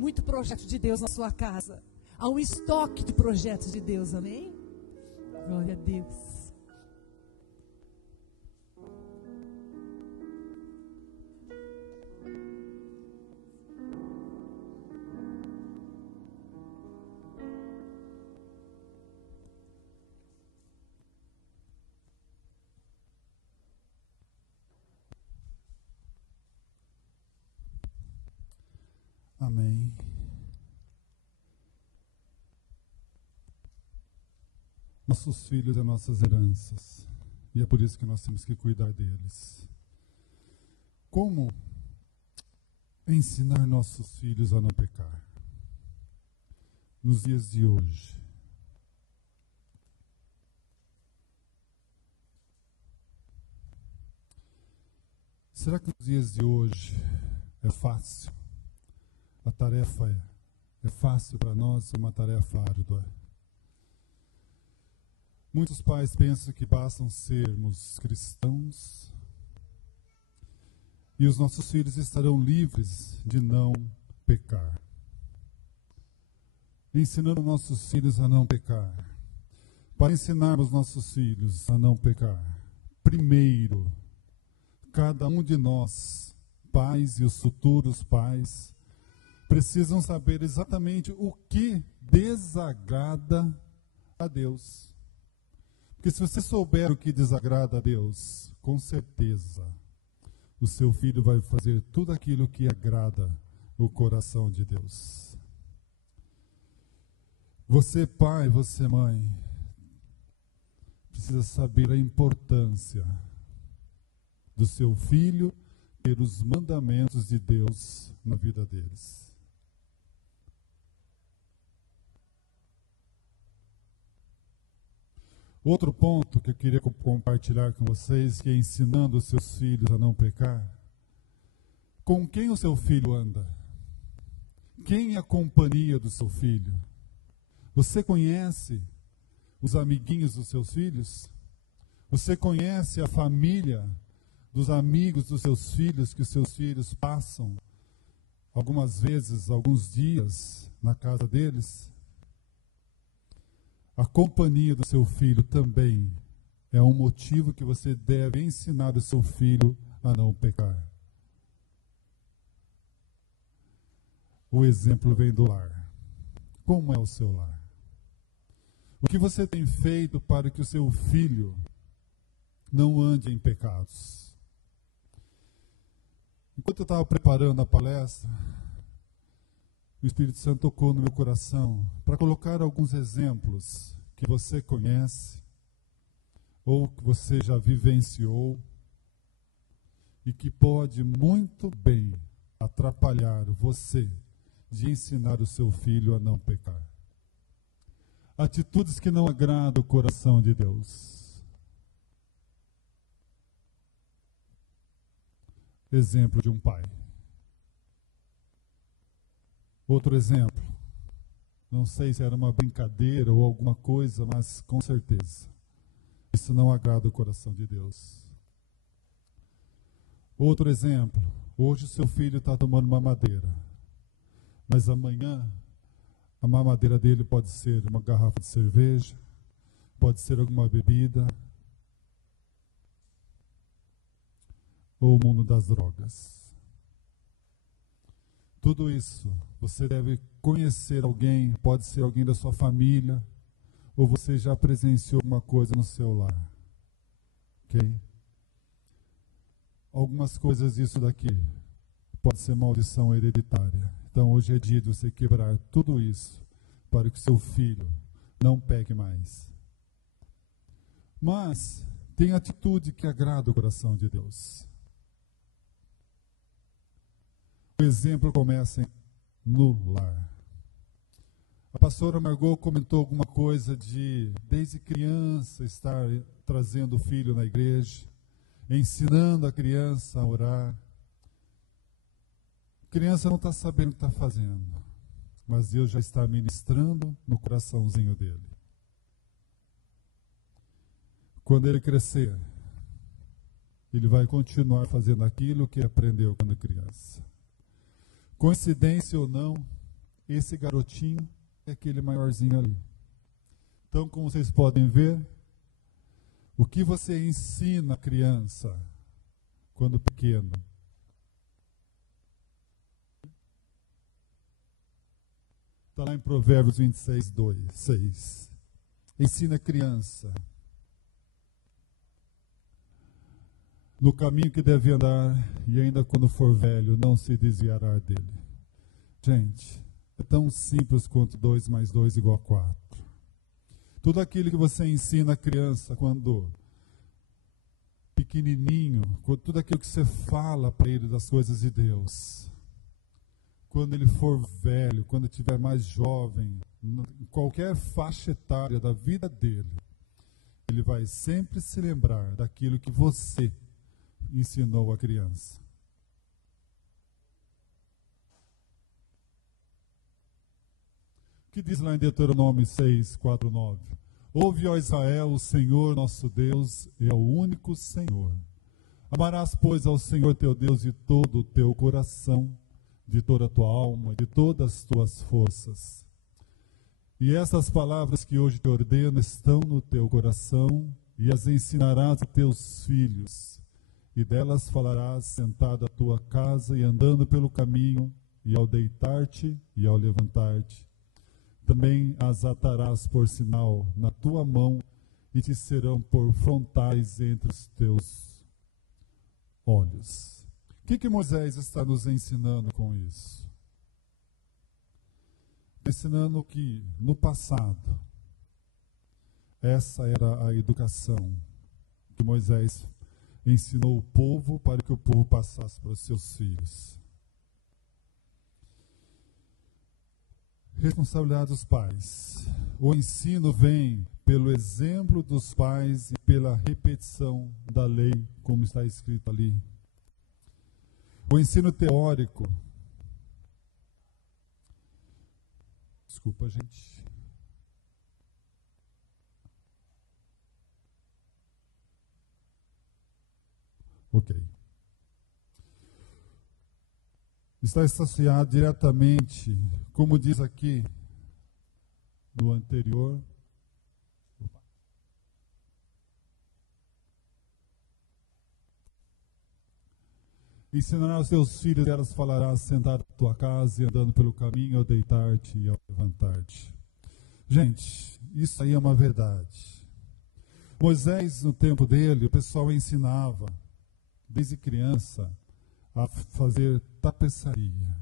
muito projeto de Deus na sua casa. Há um estoque de projetos de Deus, amém? Glória a Deus. Amém. Nossos filhos são nossas heranças, e é por isso que nós temos que cuidar deles. Como ensinar nossos filhos a não pecar? Nos dias de hoje. Será que nos dias de hoje é fácil? A tarefa é fácil para nós, é uma tarefa árdua. Muitos pais pensam que bastam sermos cristãos e os nossos filhos estarão livres de não pecar. Ensinando nossos filhos a não pecar. Para ensinarmos nossos filhos a não pecar, primeiro, cada um de nós, pais e os futuros pais, precisam saber exatamente o que desagrada a Deus. Porque se você souber o que desagrada a Deus, com certeza o seu filho vai fazer tudo aquilo que agrada o coração de Deus. Você, pai, você, mãe, precisa saber a importância do seu filho ter os mandamentos de Deus na vida deles. Outro ponto que eu queria compartilhar com vocês, que é ensinando os seus filhos a não pecar. Com quem o seu filho anda? Quem é a companhia do seu filho? Você conhece os amiguinhos dos seus filhos? Você conhece a família dos amigos dos seus filhos, que os seus filhos passam algumas vezes, alguns dias na casa deles? A companhia do seu filho também é um motivo que você deve ensinar o seu filho a não pecar. O exemplo vem do lar. Como é o seu lar? O que você tem feito para que o seu filho não ande em pecados? Enquanto eu estava preparando a palestra, o Espírito Santo tocou no meu coração para colocar alguns exemplos que você conhece ou que você já vivenciou e que pode muito bem atrapalhar você de ensinar o seu filho a não pecar. Atitudes que não agradam o coração de Deus. Exemplo de um pai. Outro exemplo, não sei se era uma brincadeira ou alguma coisa, mas com certeza, isso não agrada o coração de Deus. Outro exemplo, hoje o seu filho está tomando mamadeira, mas amanhã a mamadeira dele pode ser uma garrafa de cerveja, pode ser alguma bebida, ou o mundo das drogas. Tudo isso, você deve conhecer alguém, pode ser alguém da sua família, ou você já presenciou alguma coisa no seu lar. Ok? Algumas coisas disso daqui pode ser maldição hereditária. Então hoje é dia de você quebrar tudo isso para que seu filho não peque mais. Mas tem atitude que agrada o coração de Deus. O exemplo começa no lar. A pastora Margot comentou alguma coisa de, desde criança, estar trazendo o filho na igreja, ensinando a criança a orar. A criança não está sabendo o que está fazendo, mas Deus já está ministrando no coraçãozinho dele. Quando ele crescer, ele vai continuar fazendo aquilo que aprendeu quando criança. Coincidência ou não, esse garotinho e aquele maiorzinho ali. Então, como vocês podem ver, o que você ensina a criança quando pequeno? Está lá em Provérbios 26, 6. Ensina a criança no caminho que deve andar, e ainda quando for velho, não se desviará dele. Gente, é tão simples quanto 2 mais 2 igual a 4. Tudo aquilo que você ensina a criança quando pequenininho, tudo aquilo que você fala para ele das coisas de Deus, quando ele for velho, quando estiver mais jovem, em qualquer faixa etária da vida dele, ele vai sempre se lembrar daquilo que você ensinou a criança. O que diz lá em Deuteronômio 6, 4, 9? Ouve, ó Israel, o Senhor nosso Deus é o único Senhor. Amarás, pois, ao Senhor teu Deus de todo o teu coração, de toda a tua alma, de todas as tuas forças. E essas palavras que hoje te ordeno estão no teu coração, e as ensinarás a teus filhos, e delas falarás sentado à tua casa e andando pelo caminho, e ao deitar-te e ao levantar-te. Também as atarás por sinal na tua mão, e te serão por frontais entre os teus olhos. O que Moisés está nos ensinando com isso? Ensinando que, no passado, essa era a educação que Moisés ensinou o povo para que o povo passasse para os seus filhos. Responsabilidade dos pais. O ensino vem pelo exemplo dos pais e pela repetição da lei, como está escrito ali. O ensino teórico. Desculpa, gente. Ok. Está associado diretamente, como diz aqui no anterior. Ensinarás aos teus filhos, e elas falarás sentado na tua casa e andando pelo caminho, ao deitar-te e ao levantar-te. Gente, isso aí é uma verdade. Moisés, no tempo dele, o pessoal ensinava, desde criança, a fazer tapeçaria.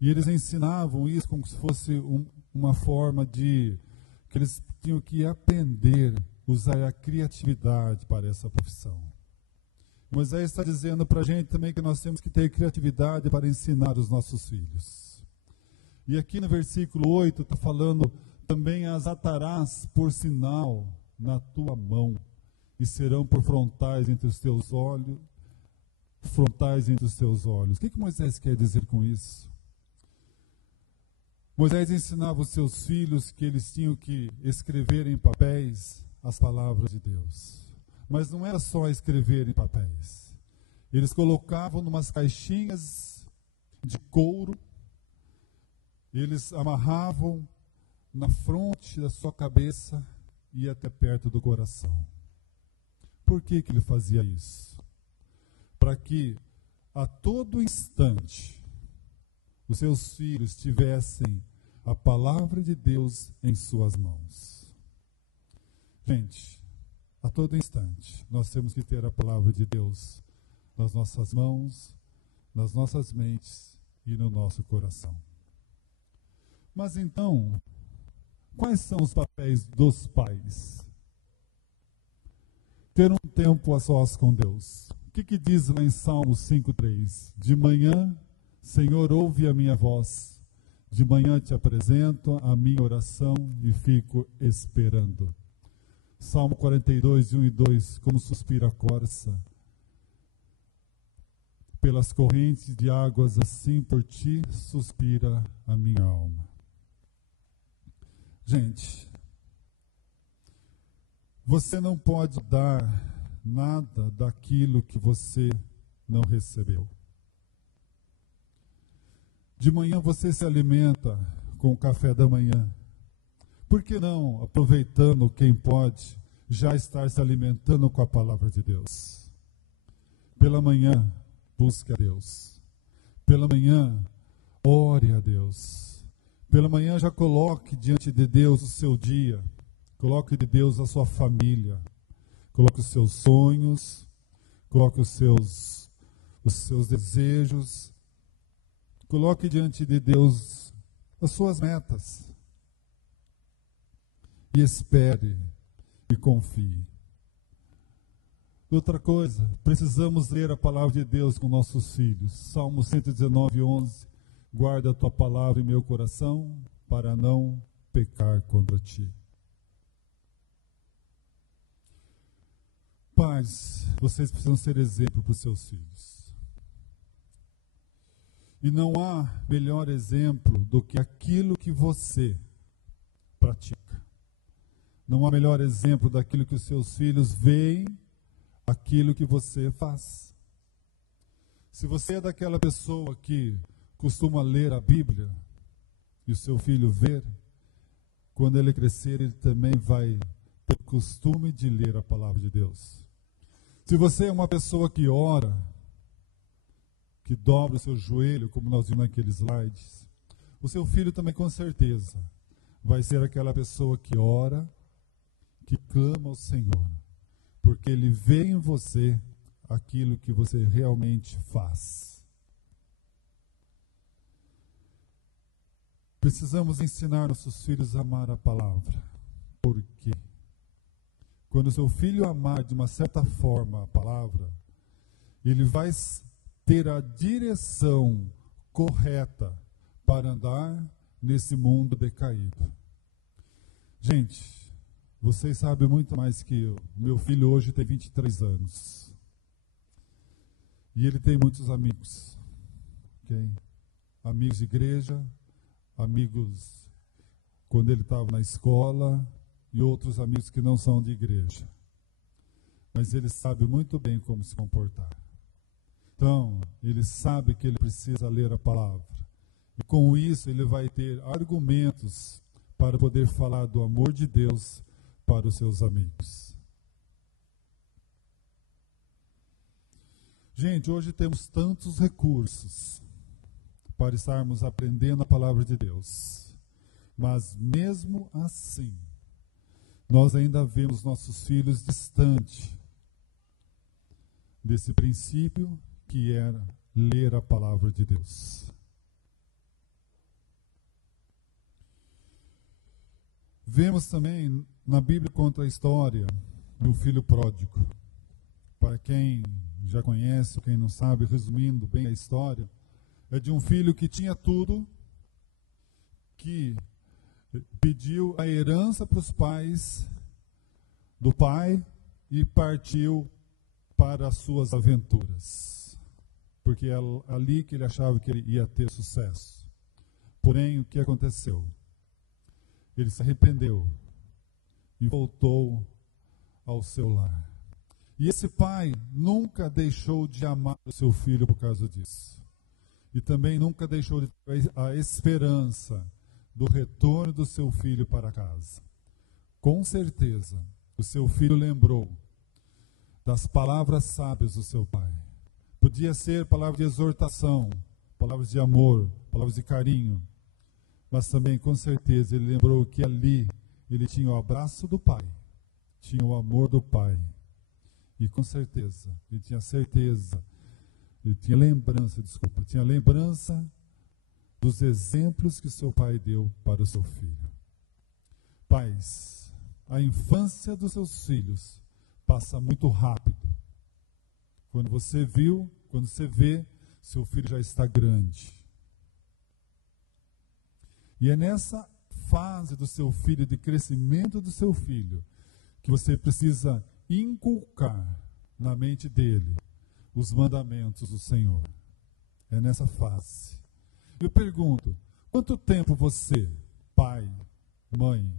E eles ensinavam isso como se fosse uma forma de que eles tinham que aprender, usar a criatividade para essa profissão. Moisés está dizendo para a gente também que nós temos que ter criatividade para ensinar os nossos filhos. E aqui no versículo 8 está falando, também as atarás por sinal na tua mão, e serão por frontais entre os teus olhos. Frontais entre os teus olhos. O que Moisés quer dizer com isso? Moisés ensinava os seus filhos que eles tinham que escrever em papéis as palavras de Deus. Mas não era só escrever em papéis. Eles colocavam numas caixinhas de couro, eles amarravam na fronte da sua cabeça e até perto do coração. Por que ele fazia isso? Para que a todo instante os seus filhos tivessem a palavra de Deus em suas mãos. Gente, a todo instante nós temos que ter a palavra de Deus nas nossas mãos, nas nossas mentes e no nosso coração. Mas então, quais são os papéis dos pais? Ter um tempo a sós com Deus. O que diz lá em Salmos 5:3? De manhã, Senhor, ouve a minha voz. De manhã te apresento a minha oração e fico esperando. Salmo 42, 1 e 2, como suspira a corça. Pelas correntes de águas, assim por ti suspira a minha alma. Gente, você não pode dar nada daquilo que você não recebeu. De manhã você se alimenta com o café da manhã. Por que não, aproveitando quem pode, já estar se alimentando com a palavra de Deus? Pela manhã, busque a Deus. Pela manhã, ore a Deus. Pela manhã, já coloque diante de Deus o seu dia. Coloque de Deus a sua família. Coloque os seus sonhos. Coloque os seus desejos. Coloque diante de Deus as suas metas. E espere e confie. Outra coisa, precisamos ler a palavra de Deus com nossos filhos. Salmo 119, 11. Guarda a tua palavra em meu coração, para não pecar contra ti. Pais, vocês precisam ser exemplo para os seus filhos. E não há melhor exemplo do que aquilo que você pratica. Não há melhor exemplo daquilo que os seus filhos veem, aquilo que você faz. Se você é daquela pessoa que costuma ler a Bíblia, e o seu filho ver, quando ele crescer, ele também vai ter o costume de ler a palavra de Deus. Se você é uma pessoa que ora, que dobra o seu joelho, como nós vimos naqueles slides, o seu filho também com certeza vai ser aquela pessoa que ora, que clama ao Senhor, porque ele vê em você aquilo que você realmente faz. Precisamos ensinar nossos filhos a amar a palavra. Por quê? Quando o seu filho amar de uma certa forma a palavra, ele vai ter a direção correta para andar nesse mundo decaído. Gente, vocês sabem muito mais que eu. Meu filho hoje tem 23 anos. E ele tem muitos amigos. Okay? Amigos de igreja, amigos quando ele estava na escola e outros amigos que não são de igreja. Mas ele sabe muito bem como se comportar. Então, ele sabe que ele precisa ler a palavra. E com isso ele vai ter argumentos para poder falar do amor de Deus para os seus amigos. Gente, hoje temos tantos recursos para estarmos aprendendo a palavra de Deus. Mas mesmo assim, nós ainda vemos nossos filhos distantes desse princípio que era ler a palavra de Deus. Vemos também na Bíblia conta a história do filho pródigo. Para quem já conhece, quem não sabe, resumindo bem a história, é de um filho que tinha tudo, que pediu a herança para os pais do pai e partiu para as suas aventuras. Porque é ali que ele achava que ele ia ter sucesso. Porém, o que aconteceu? Ele se arrependeu e voltou ao seu lar. E esse pai nunca deixou de amar o seu filho por causa disso. E também nunca deixou de ter a esperança do retorno do seu filho para casa. Com certeza, o seu filho lembrou das palavras sábias do seu pai. Podia ser palavras de exortação, palavras de amor, palavras de carinho. Mas também, com certeza, ele lembrou que ali ele tinha o abraço do pai, tinha o amor do pai. E com certeza, ele tinha certeza, tinha lembrança dos exemplos que seu pai deu para o seu filho. Pais, a infância dos seus filhos passa muito rápido. Quando você vê, seu filho já está grande. E é nessa fase do seu filho, de crescimento do seu filho, que você precisa inculcar na mente dele os mandamentos do Senhor. É nessa fase. Eu pergunto, quanto tempo você, pai, mãe,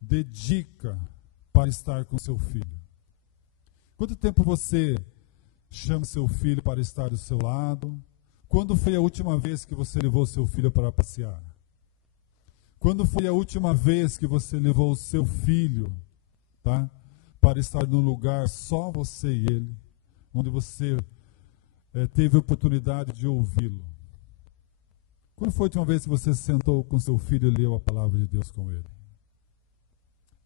dedica para estar com seu filho? Quanto tempo você chama seu filho para estar do seu lado, Quando foi a última vez que você levou seu filho para passear? Quando foi a última vez que você levou o seu filho, tá, para estar num lugar só você e ele, onde você teve a oportunidade de ouvi-lo? Quando foi a última vez que você sentou com seu filho e leu a palavra de Deus com ele?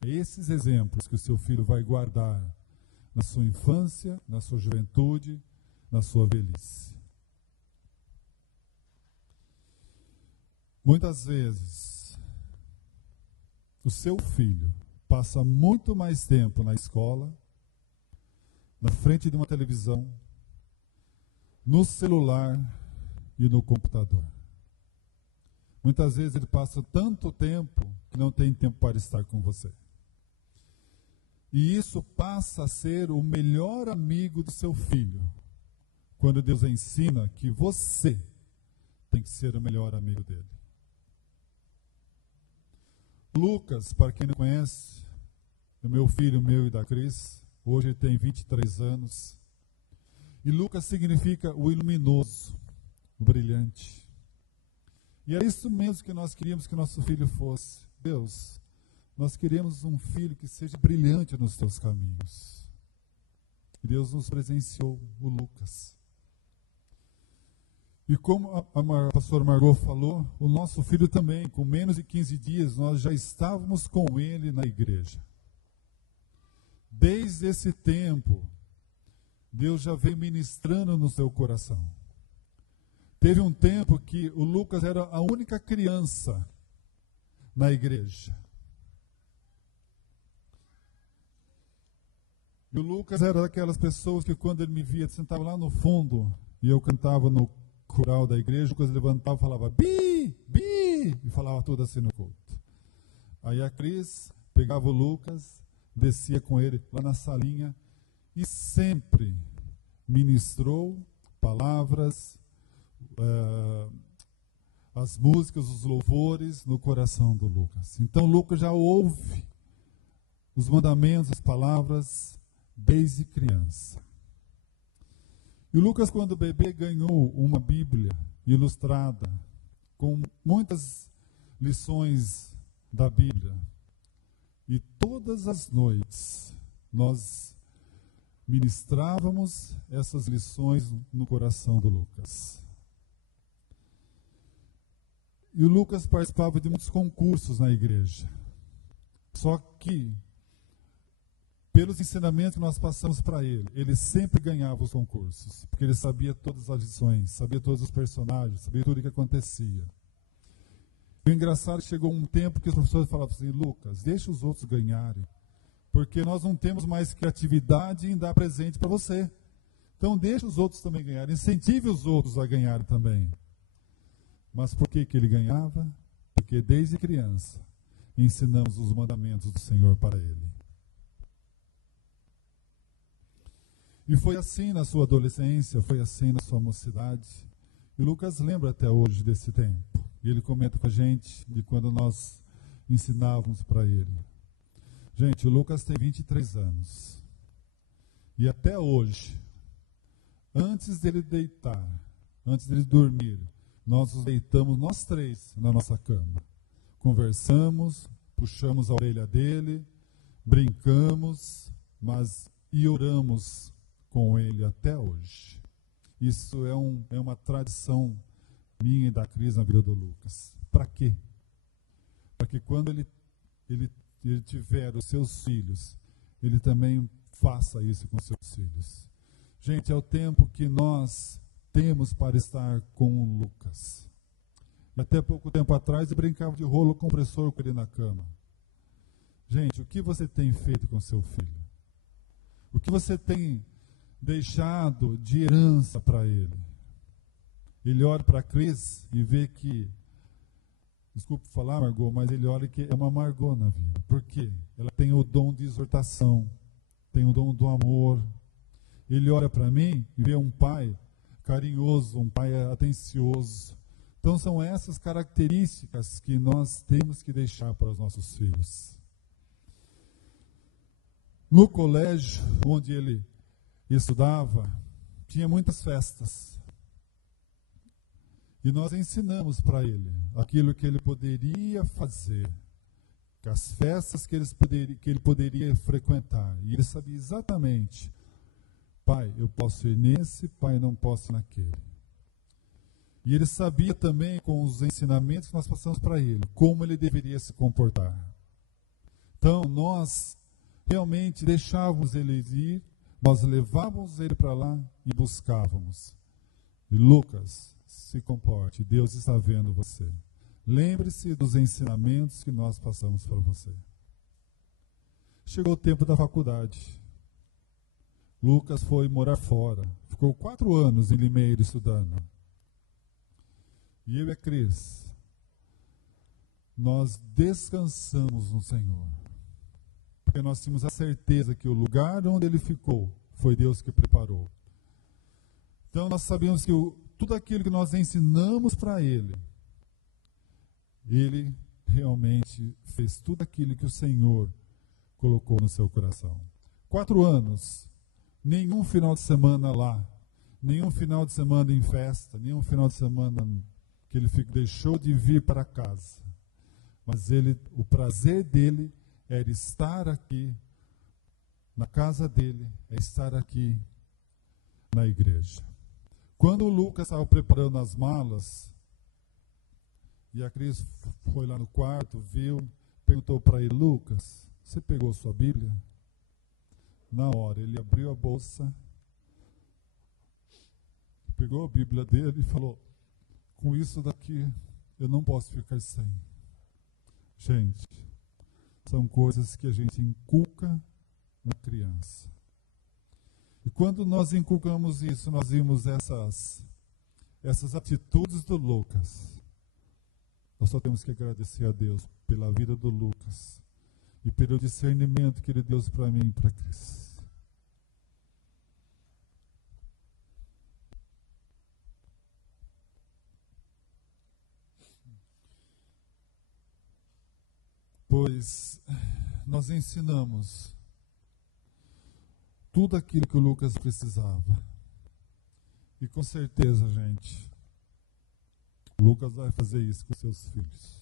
É esses exemplos que o seu filho vai guardar na sua infância, na sua juventude, na sua velhice. Muitas vezes, o seu filho passa muito mais tempo na escola, na frente de uma televisão, no celular e no computador. Muitas vezes ele passa tanto tempo que não tem tempo para estar com você. E isso passa a ser o melhor amigo do seu filho, quando Deus ensina que você tem que ser o melhor amigo dele. Lucas, para quem não conhece, é meu filho, meu e da Cris. Hoje ele tem 23 anos. E Lucas significa o iluminoso, o brilhante. E é isso mesmo que nós queríamos que nosso filho fosse. Deus, nós queremos um filho que seja brilhante nos teus caminhos. E Deus nos presenciou o Lucas. E como a pastora Margot falou, o nosso filho também, com menos de 15 dias, nós já estávamos com ele na igreja. Desde esse tempo, Deus já veio ministrando no seu coração. Teve um tempo que o Lucas era a única criança na igreja. E o Lucas era daquelas pessoas que quando ele me via, sentava lá no fundo, e eu cantava no coral da igreja, o Lucas levantava e falava, bi, bi, e falava tudo assim no culto. Aí a Cris pegava o Lucas, descia com ele lá na salinha, e sempre ministrou palavras, as músicas, os louvores no coração do Lucas. Então Lucas já ouve os mandamentos, as palavras, desde criança. E o Lucas, quando bebê, ganhou uma Bíblia ilustrada, com muitas lições da Bíblia. E todas as noites nós ministrávamos essas lições no coração do Lucas. E o Lucas participava de muitos concursos na igreja. Só que, pelos ensinamentos que nós passamos para ele, ele sempre ganhava os concursos, porque ele sabia todas as lições, sabia todos os personagens, sabia tudo o que acontecia. E o engraçado é que chegou um tempo que os professores falavam assim, Lucas, deixa os outros ganharem, porque nós não temos mais criatividade em dar presente para você. Então deixa os outros também ganharem, incentive os outros a ganharem também. Mas por que ele ganhava? Porque desde criança ensinamos os mandamentos do Senhor para ele. E foi assim na sua adolescência, foi assim na sua mocidade. E Lucas lembra até hoje desse tempo. E ele comenta com a gente de quando nós ensinávamos para ele. Gente, o Lucas tem 23 anos. E até hoje, antes dele deitar, antes dele dormir, nós nos deitamos, nós três, na nossa cama. Conversamos, puxamos a orelha dele, brincamos, e oramos com ele até hoje. Isso é uma tradição minha e da Cris na vida do Lucas. Para quê? Para que quando ele tiver os seus filhos, ele também faça isso com seus filhos. Gente, é o tempo que nós temos para estar com o Lucas. Até pouco tempo atrás eu brincava de rolo compressor com ele na cama. Gente, o que você tem feito com seu filho? O que você tem deixado de herança para ele? Ele olha para a Cris e vê que, desculpe falar, Margot, mas ele olha que é uma Margot na vida. Por quê? Ela tem o dom de exortação, tem o dom do amor. Ele olha para mim e vê um pai carinhoso, um pai atencioso. Então são essas características que nós temos que deixar para os nossos filhos. No colégio onde ele estudava, tinha muitas festas. E nós ensinamos para ele aquilo que ele poderia fazer, as festas que ele poderia frequentar. E ele sabia exatamente: pai, eu posso ir nesse, pai, não posso ir naquele. E ele sabia também, com os ensinamentos que nós passamos para ele, como ele deveria se comportar. Então, nós realmente deixávamos ele ir, nós levávamos ele para lá e buscávamos. E Lucas, se comporte, Deus está vendo você. Lembre-se dos ensinamentos que nós passamos para você. Chegou o tempo da faculdade. Lucas foi morar fora. Ficou 4 anos em Limeira estudando. E eu e a Cris, nós descansamos no Senhor. Porque nós tínhamos a certeza que o lugar onde ele ficou foi Deus que preparou. Então nós sabemos que tudo aquilo que nós ensinamos para ele, ele realmente fez tudo aquilo que o Senhor colocou no seu coração. 4 anos, nenhum final de semana lá, nenhum final de semana em festa, nenhum final de semana que ele deixou de vir para casa. Mas o prazer dele era estar aqui na casa dele, é estar aqui na igreja. Quando o Lucas estava preparando as malas, e a Cris foi lá no quarto, viu, perguntou para ele: Lucas, você pegou sua Bíblia? Na hora, ele abriu a bolsa, pegou a Bíblia dele e falou: com isso daqui eu não posso ficar sem. Gente, são coisas que a gente inculca na criança. E quando nós inculcamos isso, nós vimos essas atitudes do Lucas. Nós só temos que agradecer a Deus pela vida do Lucas e pelo discernimento que ele deu para mim e para a Cris. Pois nós ensinamos tudo aquilo que o Lucas precisava. E com certeza, gente, o Lucas vai fazer isso com seus filhos.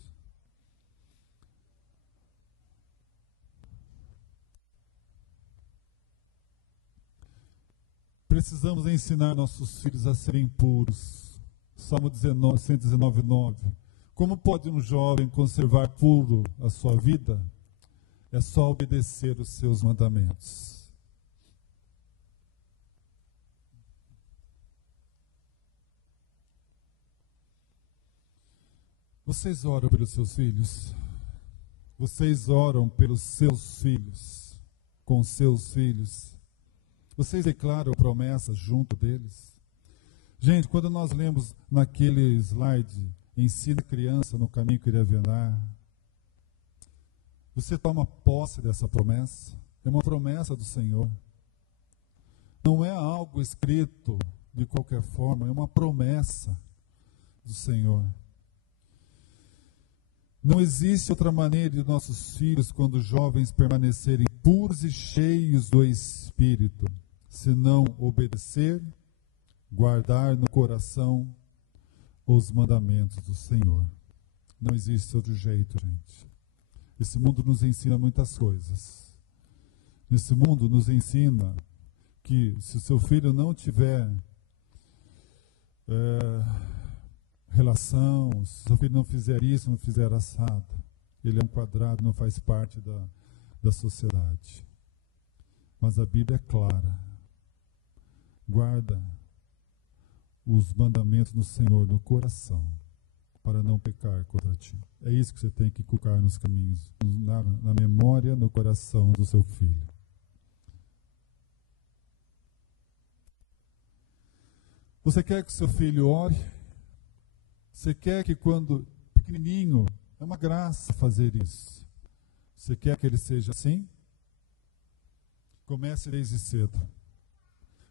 Precisamos ensinar nossos filhos a serem puros. Salmo 119:9. Como pode um jovem conservar puro a sua vida? É só obedecer os seus mandamentos. Vocês oram pelos seus filhos? Vocês oram pelos seus filhos, com seus filhos? Vocês declaram promessas junto deles? Gente, quando nós lemos naquele slide, ensina a criança no caminho que ele deve andar, você toma posse dessa promessa? É uma promessa do Senhor. Não é algo escrito de qualquer forma, é uma promessa do Senhor. Não existe outra maneira de nossos filhos, quando jovens, permanecerem puros e cheios do Espírito, senão obedecer, guardar no coração os mandamentos do Senhor. Não existe outro jeito, gente. Esse mundo nos ensina muitas coisas. Esse mundo nos ensina que se o seu filho não tiver relação, se o seu filho não fizer isso, não fizer assado, ele é um quadrado, não faz parte da sociedade. Mas a Bíblia é clara. Guarda os mandamentos do Senhor no coração, para não pecar contra ti. É isso que você tem que inculcar nos caminhos, na memória, no coração do seu filho. Você quer que seu filho ore? Você quer que quando pequenininho, é uma graça fazer isso. Você quer que ele seja assim? Comece desde cedo.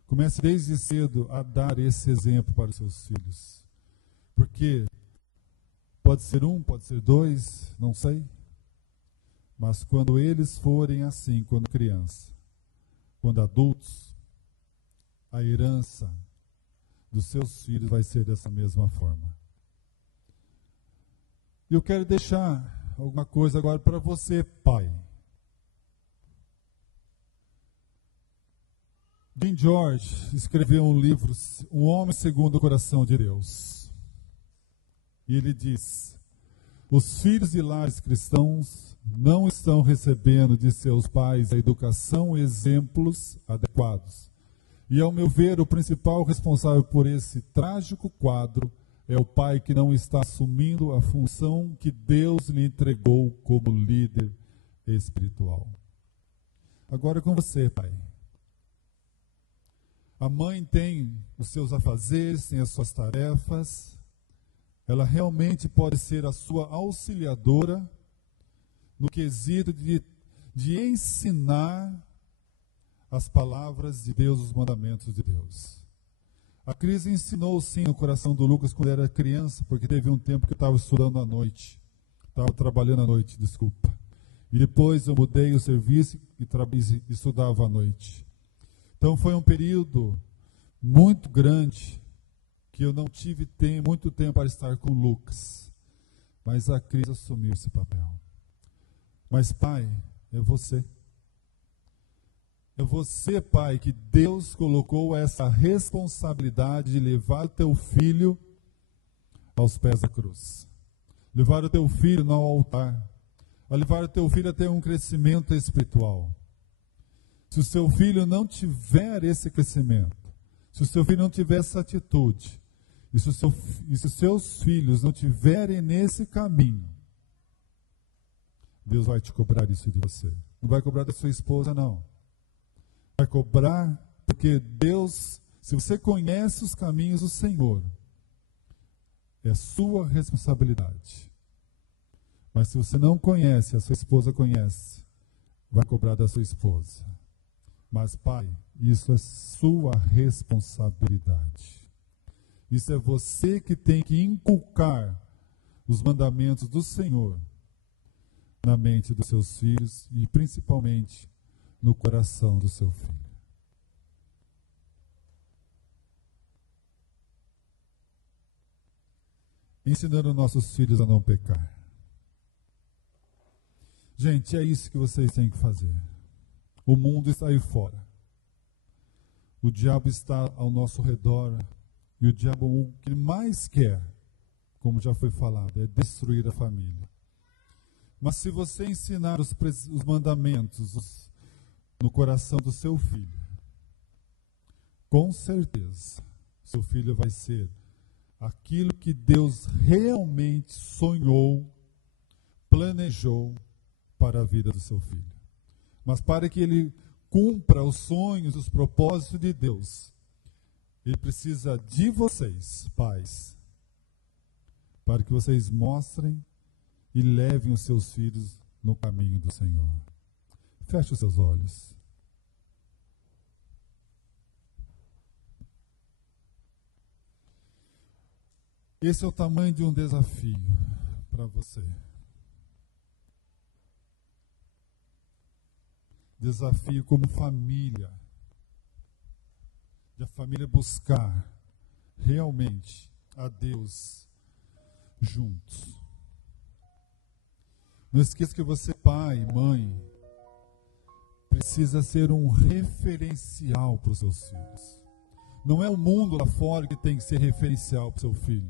Comece desde cedo a dar esse exemplo para os seus filhos. Porque pode ser 1, pode ser 2, não sei. Mas quando eles forem assim, quando criança, quando adultos, a herança dos seus filhos vai ser dessa mesma forma. Eu quero deixar alguma coisa agora para você, pai. Jim George escreveu um livro, Um Homem Segundo o Coração de Deus. E ele diz: os filhos de lares cristãos não estão recebendo de seus pais a educação e exemplos adequados. E, ao meu ver, o principal responsável por esse trágico quadro é o pai que não está assumindo a função que Deus lhe entregou como líder espiritual. Agora é com você, pai. A mãe tem os seus afazeres, tem as suas tarefas. Ela realmente pode ser a sua auxiliadora no quesito de ensinar as palavras de Deus, os mandamentos de Deus. A Cris ensinou sim no coração do Lucas quando era criança, porque teve um tempo que eu estava estudando à noite. Estava trabalhando à noite, desculpa. E depois eu mudei o serviço e estudava à noite. Então foi um período muito grande que eu não tive muito tempo para estar com o Lucas. Mas a Cris assumiu esse papel. Mas, pai, é você. É você, pai, que Deus colocou essa responsabilidade de levar o teu filho aos pés da cruz. Levar o teu filho no altar. A levar o teu filho a ter um crescimento espiritual. Se o seu filho não tiver esse crescimento, se o seu filho não tiver essa atitude, e se os seus filhos não tiverem nesse caminho, Deus vai te cobrar isso de você. Não vai cobrar da sua esposa, não. Vai cobrar porque Deus, se você conhece os caminhos do Senhor, é sua responsabilidade. Mas se você não conhece, a sua esposa conhece, vai cobrar da sua esposa. Mas, pai, isso é sua responsabilidade. Isso é você que tem que inculcar os mandamentos do Senhor na mente dos seus filhos e principalmente no coração do seu filho. Ensinando nossos filhos a não pecar. Gente, é isso que vocês têm que fazer. O mundo está aí fora. O diabo está ao nosso redor. E o diabo, o que mais quer, como já foi falado, é destruir a família. Mas se você ensinar os mandamentos no coração do seu filho, com certeza, seu filho vai ser aquilo que Deus realmente sonhou, planejou para a vida do seu filho. Mas para que ele cumpra os sonhos, os propósitos de Deus, ele precisa de vocês, pais, para que vocês mostrem e levem os seus filhos no caminho do Senhor. Feche os seus olhos. Esse é o tamanho de um desafio para você. Desafio como família. De a família buscar realmente a Deus juntos. Não esqueça que você, pai, mãe, precisa ser um referencial para os seus filhos. Não é o mundo lá fora que tem que ser referencial para o seu filho.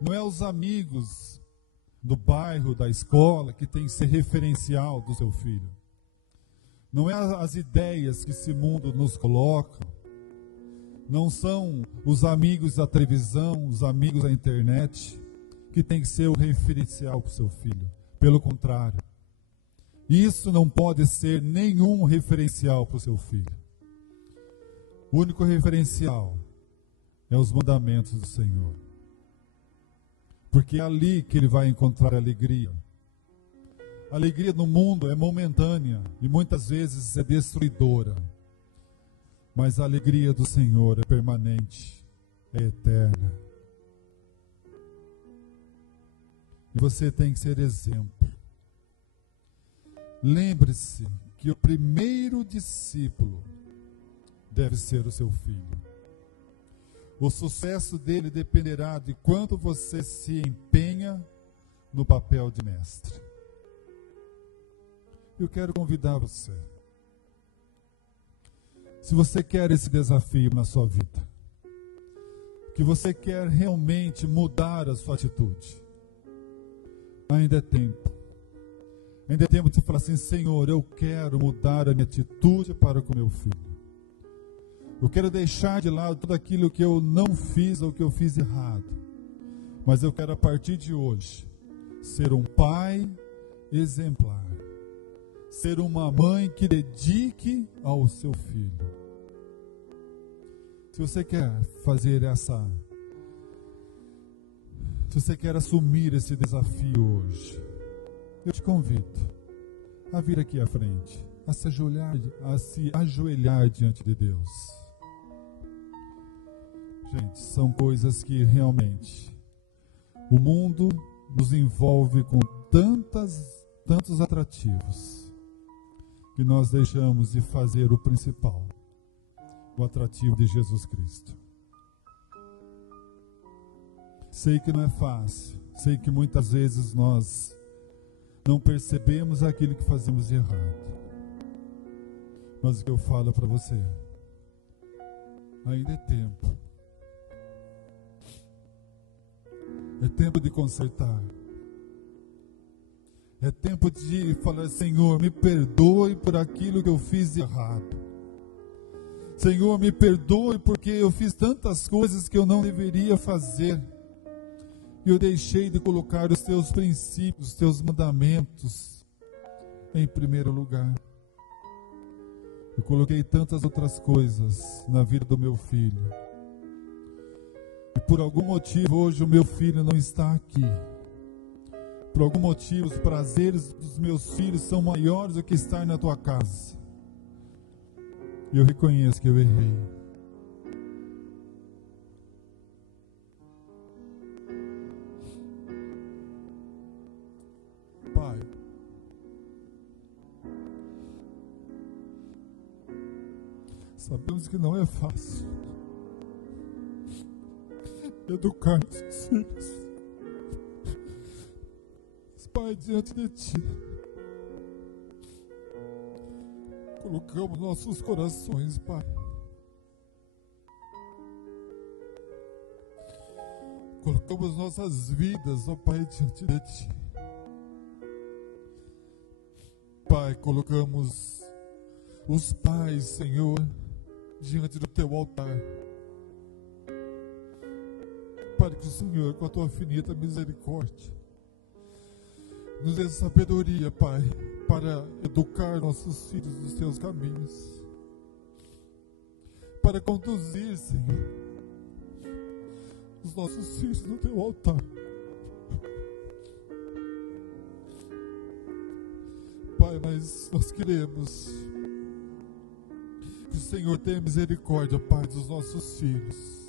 Não é os amigos do bairro, da escola, que tem que ser referencial do seu filho. Não é as ideias que esse mundo nos coloca. Não são os amigos da televisão, os amigos da internet, que tem que ser o referencial para o seu filho. Pelo contrário, isso não pode ser nenhum referencial para o seu filho. O único referencial é os mandamentos do Senhor. Porque é ali que ele vai encontrar alegria. A alegria no mundo é momentânea e muitas vezes é destruidora. Mas a alegria do Senhor é permanente, é eterna. E você tem que ser exemplo. Lembre-se que o primeiro discípulo deve ser o seu filho. O sucesso dele dependerá de quanto você se empenha no papel de mestre. Eu quero convidar você. Se você quer esse desafio na sua vida, que você quer realmente mudar a sua atitude, ainda é tempo. Ainda é tempo de falar assim: Senhor, eu quero mudar a minha atitude para com meu filho. Eu quero deixar de lado tudo aquilo que eu não fiz ou que eu fiz errado. Mas eu quero, a partir de hoje, ser um pai exemplar. Ser uma mãe que dedique ao seu filho. Se você quer fazer essa... Se você quer assumir esse desafio hoje, eu te convido a vir aqui à frente, a se ajoelhar diante de Deus. Gente, são coisas que realmente o mundo nos envolve com tantos atrativos, que nós deixamos de fazer o principal, o atrativo de Jesus Cristo. Sei que não é fácil, sei que muitas vezes nós não percebemos aquilo que fazemos de errado. Mas o que eu falo para você, ainda é tempo. É tempo de consertar. É tempo de falar: Senhor, me perdoe por aquilo que eu fiz de errado. Senhor, me perdoe porque eu fiz tantas coisas que eu não deveria fazer. E eu deixei de colocar os teus princípios, os teus mandamentos em primeiro lugar. Eu coloquei tantas outras coisas na vida do meu filho. E por algum motivo hoje o meu filho não está aqui. Por algum motivo os prazeres dos meus filhos são maiores do que estar na tua casa. E eu reconheço que eu errei. Pai, sabemos que não é fácil educar nossos filhos. Mas, Pai, diante de Ti, colocamos nossos corações, Pai. Colocamos nossas vidas, ó Pai, diante de Ti. Pai, colocamos os pais, Senhor, diante do Teu altar. Para que o Senhor, com a Tua infinita misericórdia, nos dê sabedoria, Pai, para educar nossos filhos nos Teus caminhos, para conduzir, Senhor, os nossos filhos no Teu altar. Pai, mas nós queremos que o Senhor tenha misericórdia, Pai, dos nossos filhos.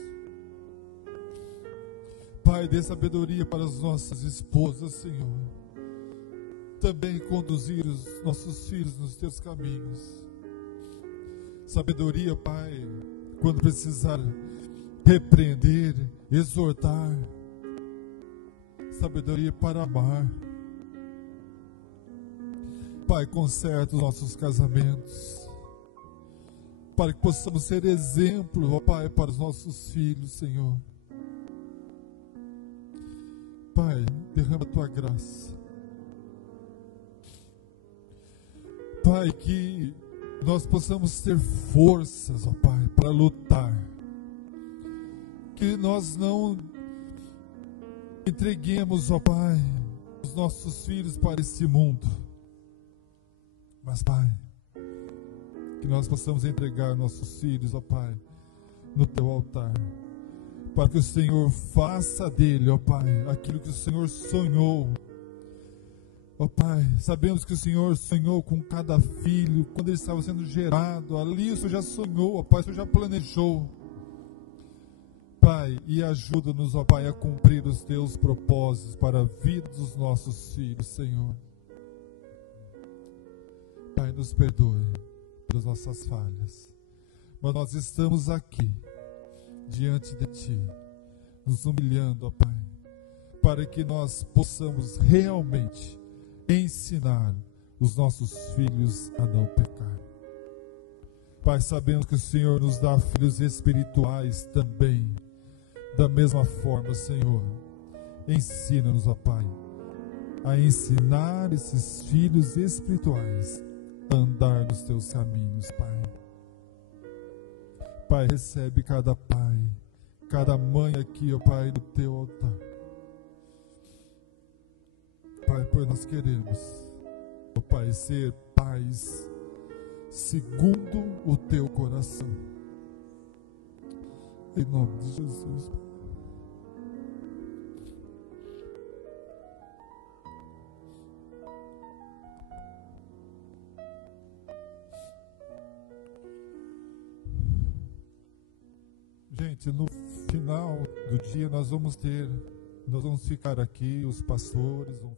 Pai, dê sabedoria para as nossas esposas, Senhor. Também conduzir os nossos filhos nos Teus caminhos. Sabedoria, Pai, quando precisar repreender, exortar. Sabedoria para amar. Pai, conserta os nossos casamentos, para que possamos ser exemplo, ó Pai, para os nossos filhos, Senhor. Pai, derrama a Tua graça. Pai, que nós possamos ter forças, ó Pai, para lutar. Que nós não entreguemos, ó Pai, os nossos filhos para esse mundo. Mas, Pai, que nós possamos entregar nossos filhos, ó Pai, no Teu altar. Para que o Senhor faça dele, ó Pai, aquilo que o Senhor sonhou. Ó Pai, sabemos que o Senhor sonhou com cada filho, quando ele estava sendo gerado, ali o Senhor já sonhou, ó Pai, o Senhor já planejou. Pai, e ajuda-nos, ó Pai, a cumprir os Teus propósitos para a vida dos nossos filhos, Senhor. Pai, nos perdoe pelas nossas falhas, mas nós estamos aqui, diante de Ti, nos humilhando, ó Pai, para que nós possamos realmente ensinar os nossos filhos a não pecar. Pai, sabemos que o Senhor nos dá filhos espirituais também. Da mesma forma, Senhor, ensina-nos, ó Pai, a ensinar esses filhos espirituais a andar nos teus caminhos, Pai. Pai, recebe cada pai, cada mãe aqui, ó Pai, do teu altar. Pai, pois nós queremos, ó Pai, ser pais segundo o teu coração. Em nome de Jesus. Gente, no final do dia nós vamos ficar aqui, os pastores vão